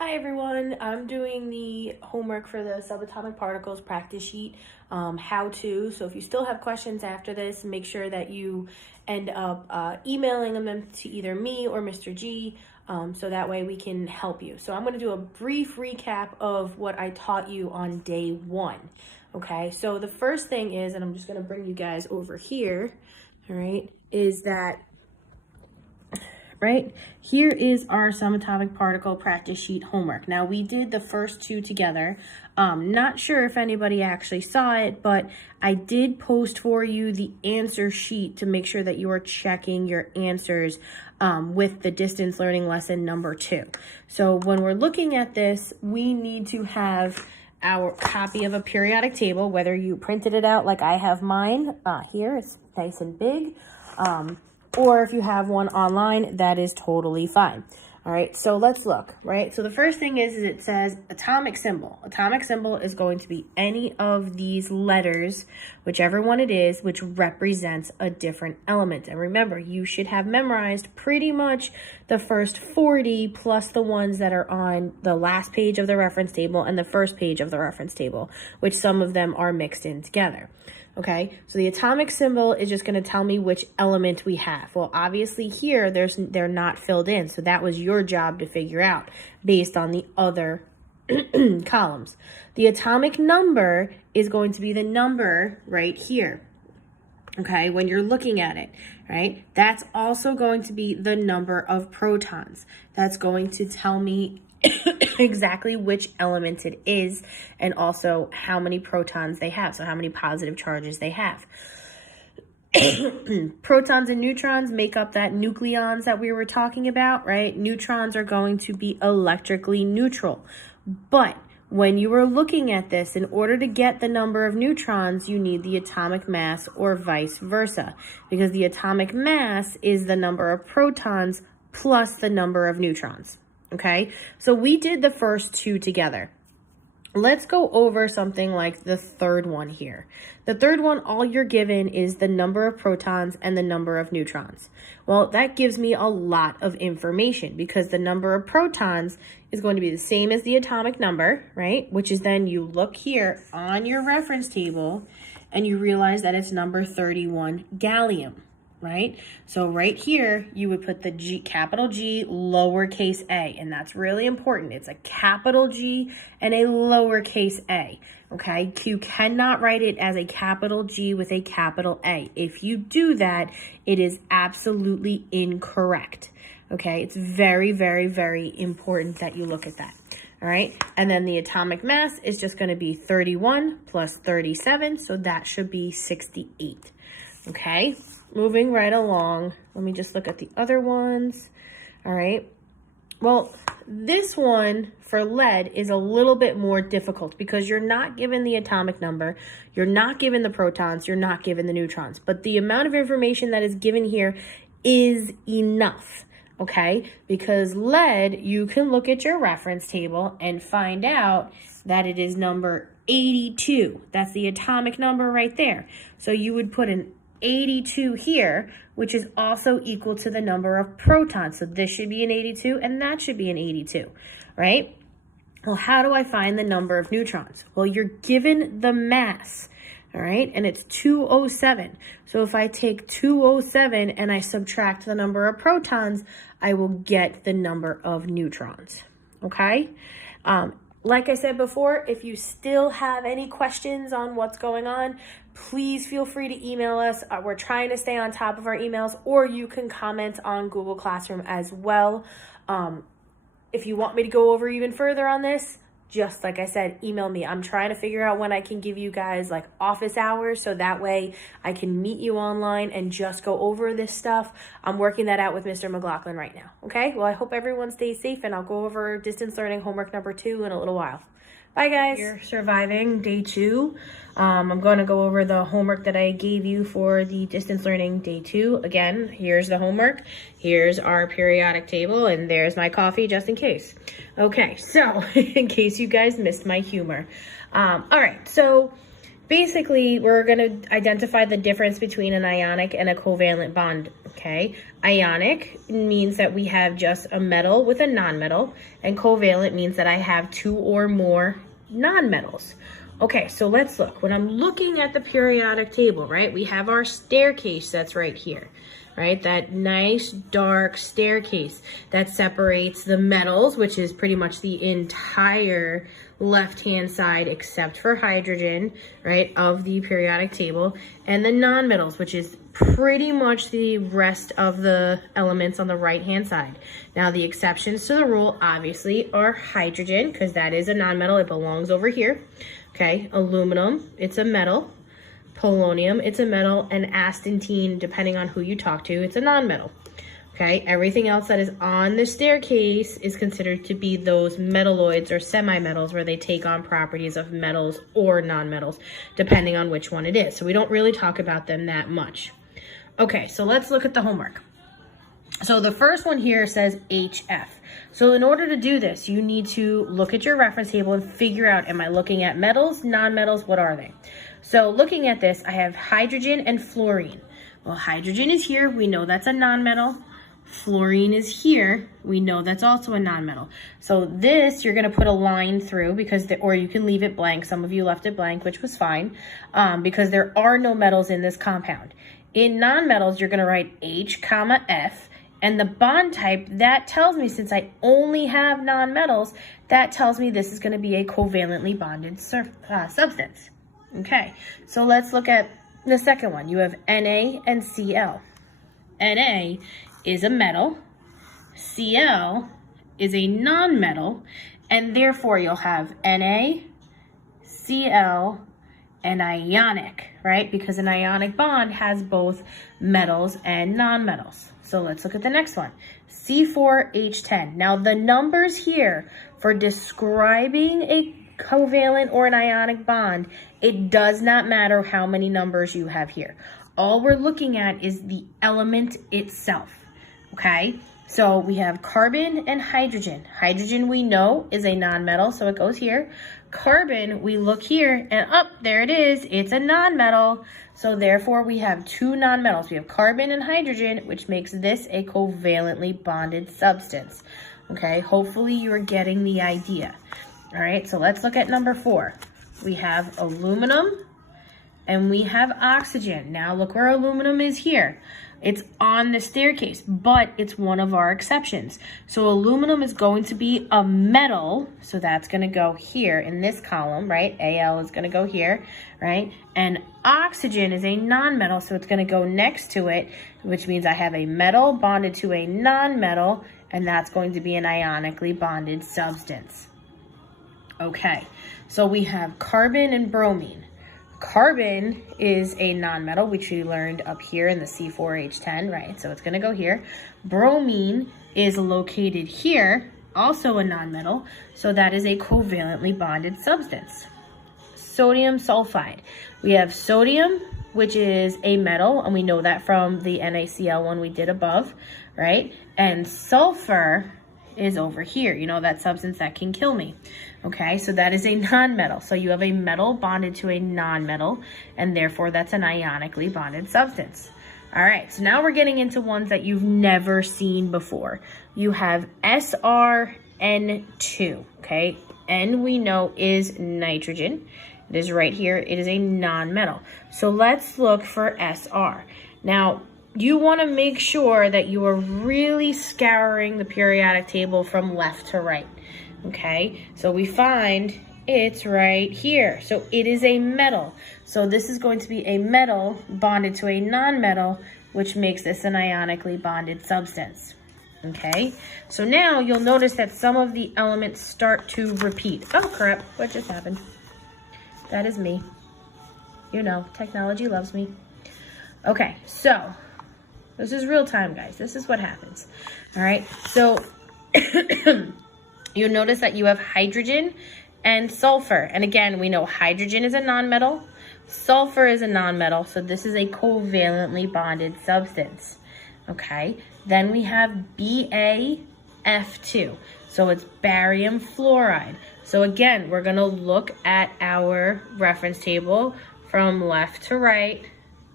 Hi everyone, I'm doing the homework for the subatomic particles practice sheet, how to. So if you still have questions after this, make sure that you end up emailing them to either me or Mr. G, so that way we can help you. So I'm going to do a brief recap of what I taught you on day one. Okay, so the first thing is, and I'm just going to bring you guys over here, all right, is that right here is our subatomic particle practice sheet homework. Now we did the first two together. Not sure if anybody actually saw it, but I did post for you the answer sheet to make sure that you are checking your answers with the distance learning lesson number 2. So when we're looking at this, we need to have our copy of a periodic table, whether you printed it out like I have mine here, it's nice and big. Or if you have one online, that is totally fine. All right, so let's look, right? So the first thing is it says atomic symbol. Atomic symbol is going to be any of these letters, whichever one it is, which represents a different element. And remember, you should have memorized pretty much the first 40 plus the ones that are on the last page of the reference table and the first page of the reference table, which some of them are mixed in together. Okay, so the atomic symbol is just going to tell me which element we have. Well, obviously here, they're not filled in, so that was your job to figure out based on the other columns. The atomic number is going to be the number right here, okay, when you're looking at it, right? That's also going to be the number of protons. That's going to tell me exactly which element it is and also how many protons they have, so how many positive charges they have. Protons and neutrons make up that nucleons that we were talking about, right? Neutrons are going to be electrically neutral, but when you are looking at this, in order to get the number of neutrons, you need the atomic mass or vice versa, because the atomic mass is the number of protons plus the number of neutrons. Okay, so we did the first two together. Let's go over something like the third one here. The third one, all you're given is the number of protons and the number of neutrons. Well, that gives me a lot of information because the number of protons is going to be the same as the atomic number, right? Which is then you look here on your reference table and you realize that it's number 31 gallium. Right? So right here, you would put the G, capital G, lowercase a, and that's really important. It's a capital G and a lowercase a, okay? You cannot write it as a capital G with a capital A. If you do that, it is absolutely incorrect, okay? It's very, very, very important that you look at that. All right, and then the atomic mass is just going to be 31 plus 37, so that should be 68, okay? Moving right along, let me just look at the other ones. All right, well, this one for lead is a little bit more difficult because you're not given the atomic number, you're not given the protons, you're not given the neutrons, but the amount of information that is given here is enough. Okay, because lead, you can look at your reference table and find out that it is number 82. That's the atomic number right there. So you would put an 82 here, which is also equal to the number of protons. So this should be an 82 and that should be an 82, right? Well, how do I find the number of neutrons? Well, you're given the mass, all right? And it's 207. So if I take 207 and I subtract the number of protons, I will get the number of neutrons, okay? Like I said before, if you still have any questions on what's going on, please feel free to email us. We're trying to stay on top of our emails, or you can comment on Google Classroom as well. If you want me to go over even further on this, just like I said, email me. I'm trying to figure out when I can give you guys like office hours so that way I can meet you online and just go over this stuff. I'm working that out with Mr. McLaughlin right now. Okay, well, I hope everyone stays safe and I'll go over distance learning homework number 2 in a little while. Bye guys. You're surviving day 2. I'm going to go over the homework that I gave you for the distance learning day 2. Again, here's the homework. Here's our periodic table, and there's my coffee just in case. Okay, so in case you guys missed my humor. All right, so basically, we're going to identify the difference between an ionic and a covalent bond, okay? Ionic means that we have just a metal with a nonmetal, and covalent means that I have two or more nonmetals. Okay, so let's look. When I'm looking at the periodic table, right, we have our staircase that's right here, right? That nice dark staircase that separates the metals, which is pretty much the entire left-hand side except for hydrogen, right, of the periodic table, and the nonmetals, which is pretty much the rest of the elements on the right-hand side. Now, the exceptions to the rule, obviously, are hydrogen, because that is a nonmetal. It belongs over here. Okay, aluminum, it's a metal. Polonium, it's a metal. And astatine, depending on who you talk to, it's a nonmetal. Okay, everything else that is on the staircase is considered to be those metalloids or semi-metals, where they take on properties of metals or nonmetals, depending on which one it is. So we don't really talk about them that much. Okay, so let's look at the homework. So the first one here says HF. So in order to do this, you need to look at your reference table and figure out, am I looking at metals, nonmetals, what are they? So looking at this, I have hydrogen and fluorine. Well, hydrogen is here, we know that's a nonmetal. Fluorine is here, we know that's also a nonmetal. So this, you're gonna put a line through, because, or you can leave it blank. Some of you left it blank, which was fine, because there are no metals in this compound. In nonmetals, you're gonna write H, comma, F, and the bond type, that tells me, since I only have nonmetals, that tells me this is gonna be a covalently bonded substance. Okay, so let's look at the second one. You have Na and Cl. Na is a metal, Cl is a nonmetal, and therefore you'll have Na, Cl, and ionic, right? Because an ionic bond has both metals and nonmetals. So let's look at the next one, C4H10. Now the numbers here for describing a covalent or an ionic bond, it does not matter how many numbers you have here. All we're looking at is the element itself, okay? So we have carbon and hydrogen. Hydrogen we know is a nonmetal, so it goes here. Carbon, we look here, and there it is, it's a nonmetal. So therefore we have two nonmetals. We have carbon and hydrogen, which makes this a covalently bonded substance. Okay, hopefully you are getting the idea. All right, so let's look at number 4. We have aluminum and we have oxygen. Now look where aluminum is here. It's on the staircase, but it's one of our exceptions. So aluminum is going to be a metal, so that's gonna go here in this column, right? Al is gonna go here, right? And oxygen is a nonmetal, so it's gonna go next to it, which means I have a metal bonded to a nonmetal, and that's going to be an ionically bonded substance. Okay, so we have carbon and bromine. Carbon is a nonmetal, which we learned up here in the C4H10, right? So it's gonna go here. Bromine is located here, also a nonmetal, so that is a covalently bonded substance. Sodium sulfide. We have sodium, which is a metal, and we know that from the NaCl one we did above, right? And sulfur is over here, you know, that substance that can kill me. Okay, so that is a nonmetal. So you have a metal bonded to a nonmetal, and therefore that's an ionically bonded substance. All right, so now we're getting into ones that you've never seen before. You have SrN2, okay? N we know is nitrogen. It is right here, it is a nonmetal. So let's look for Sr. Now, you want to make sure that you are really scouring the periodic table from left to right, okay? So we find it's right here. So it is a metal. So this is going to be a metal bonded to a nonmetal, which makes this an ionically bonded substance, okay? So now you'll notice that some of the elements start to repeat. Oh crap, what just happened? That is me. You know, technology loves me. Okay, so this is real time, guys. This is what happens. All right, so you'll notice that you have hydrogen and sulfur. And again, we know hydrogen is a nonmetal, sulfur is a nonmetal, so this is a covalently bonded substance. Okay, then we have BaF2. So it's barium fluoride. So again, we're gonna look at our reference table from left to right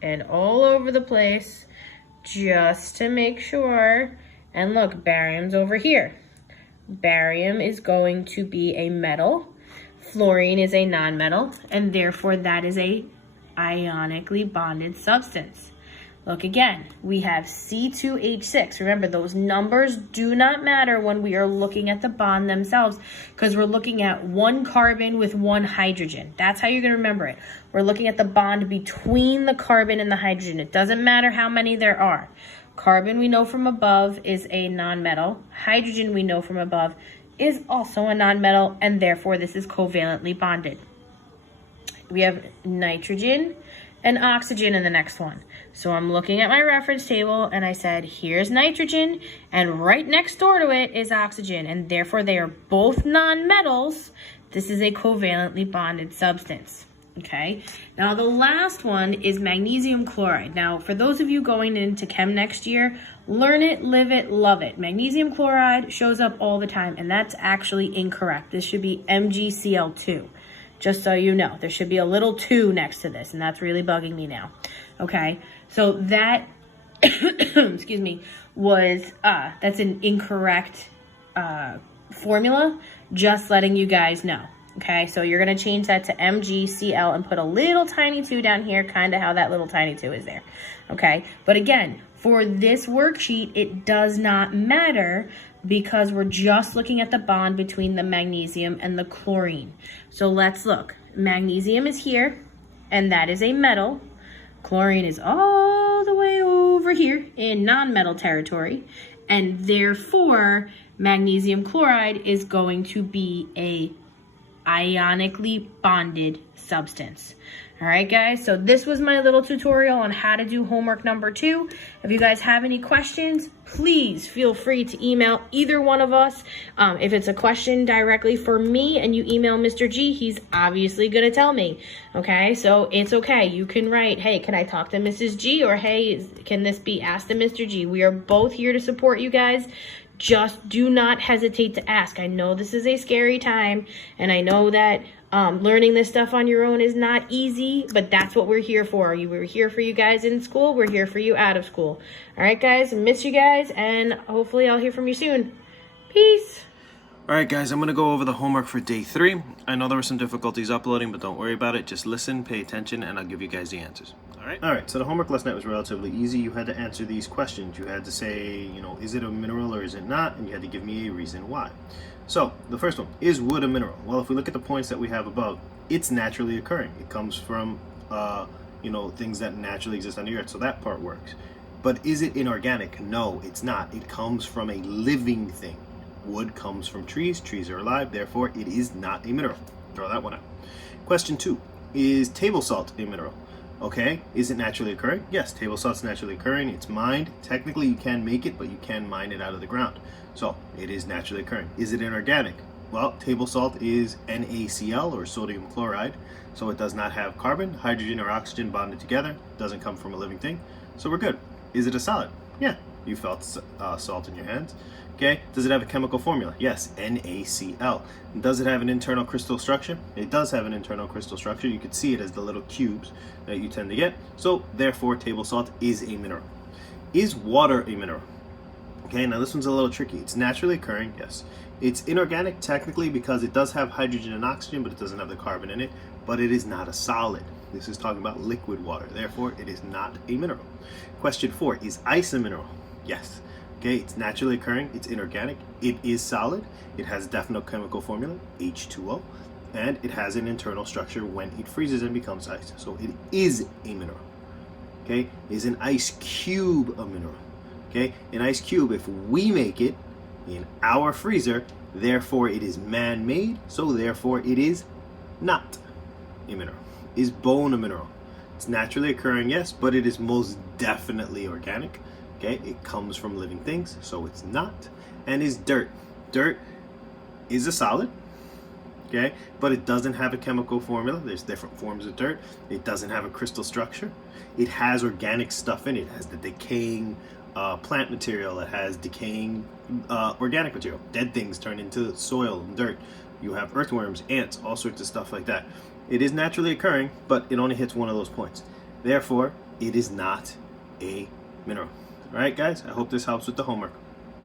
and all over the place just to make sure. And look, barium's over here. Barium is going to be a metal. Fluorine is a nonmetal, and therefore that is a ionically bonded substance. Look again, we have C2H6. Remember, those numbers do not matter when we are looking at the bond themselves because we're looking at one carbon with one hydrogen. That's how you're going to remember it. We're looking at the bond between the carbon and the hydrogen. It doesn't matter how many there are. Carbon, we know from above, is a nonmetal. Hydrogen, we know from above, is also a nonmetal, and therefore this is covalently bonded. We have nitrogen and oxygen in the next one. So I'm looking at my reference table and I said, here's nitrogen, and right next door to it is oxygen, and therefore they are both nonmetals. This is a covalently bonded substance. Okay, now the last one is magnesium chloride. Now, for those of you going into chem next year, learn it, live it, love it. Magnesium chloride shows up all the time, and that's actually incorrect. This should be MgCl2, just so you know. There should be a little 2 next to this, and that's really bugging me now. Okay, so that, excuse me, was, that's an incorrect formula, just letting you guys know. Okay, so you're going to change that to MgCl and put a little tiny 2 down here, kind of how that little tiny 2 is there. Okay, but again, for this worksheet, it does not matter because we're just looking at the bond between the magnesium and the chlorine. So let's look. Magnesium is here, and that is a metal. Chlorine is all the way over here in non-metal territory, and therefore magnesium chloride is going to be a ionically bonded substance. All right, guys, so this was my little tutorial on how to do homework number 2. If you guys have any questions, please feel free to email either one of us. If it's a question directly for me and you email Mr. G, he's obviously going to tell me. Okay, so it's okay. You can write, hey, can I talk to Mrs. G? Or hey, can this be asked to Mr. G? We are both here to support you guys. Just do not hesitate to ask. I know this is a scary time, and I know that learning this stuff on your own is not easy, but that's what we're here for. We're here for you guys in school. We're here for you out of school. All right, guys, miss you guys, and hopefully I'll hear from you soon. Peace. All right, guys, I'm going to go over the homework for day 3. I know there were some difficulties uploading, but don't worry about it. Just listen, pay attention, and I'll give you guys the answers. All right, so the homework last night was relatively easy. You had to answer these questions. You had to say, is it a mineral or is it not? And you had to give me a reason why. So the first one, is wood a mineral? Well, if we look at the points that we have above, it's naturally occurring. It comes from, things that naturally exist on the earth. So that part works. But is it inorganic? No, it's not. It comes from a living thing. Wood comes from trees. Trees are alive. Therefore, it is not a mineral. Throw that one out. Question 2, is table salt a mineral? Okay, is it naturally occurring? Yes, table salt's naturally occurring. It's mined. Technically, you can make it, but you can mine it out of the ground. So, it is naturally occurring. Is it inorganic? Well, table salt is NaCl, or sodium chloride. So, it does not have carbon, hydrogen, or oxygen bonded together. It doesn't come from a living thing. So, we're good. Is it a solid? Yeah, you felt salt in your hands. Okay, does it have a chemical formula? Yes, NaCl. Does it have an internal crystal structure? It does have an internal crystal structure. You could see it as the little cubes that you tend to get. So, therefore, table salt is a mineral. Is water a mineral? Okay, now this one's a little tricky. It's naturally occurring, yes. It's inorganic technically because it does have hydrogen and oxygen, but it doesn't have the carbon in it. But it is not a solid. This is talking about liquid water. Therefore, it is not a mineral. Question 4, is ice a mineral? Yes. Okay, it's naturally occurring, it's inorganic, it is solid, it has a definite chemical formula, H2O, and it has an internal structure when it freezes and becomes ice. So it is a mineral. Okay, is an ice cube a mineral? Okay, an ice cube, if we make it in our freezer, therefore it is man-made, so therefore it is not a mineral. Is bone a mineral? It's naturally occurring, yes, but it is most definitely organic. Okay, it comes from living things, so it's not. And is dirt? Dirt is a solid, okay, but it doesn't have a chemical formula. There's different forms of dirt. It doesn't have a crystal structure. It has organic stuff in it. It has the decaying plant material. It has decaying organic material. Dead things turn into soil and dirt. You have earthworms, ants, all sorts of stuff like that. It is naturally occurring, but it only hits one of those points. Therefore, it is not a mineral. All right, guys, I hope this helps with the homework.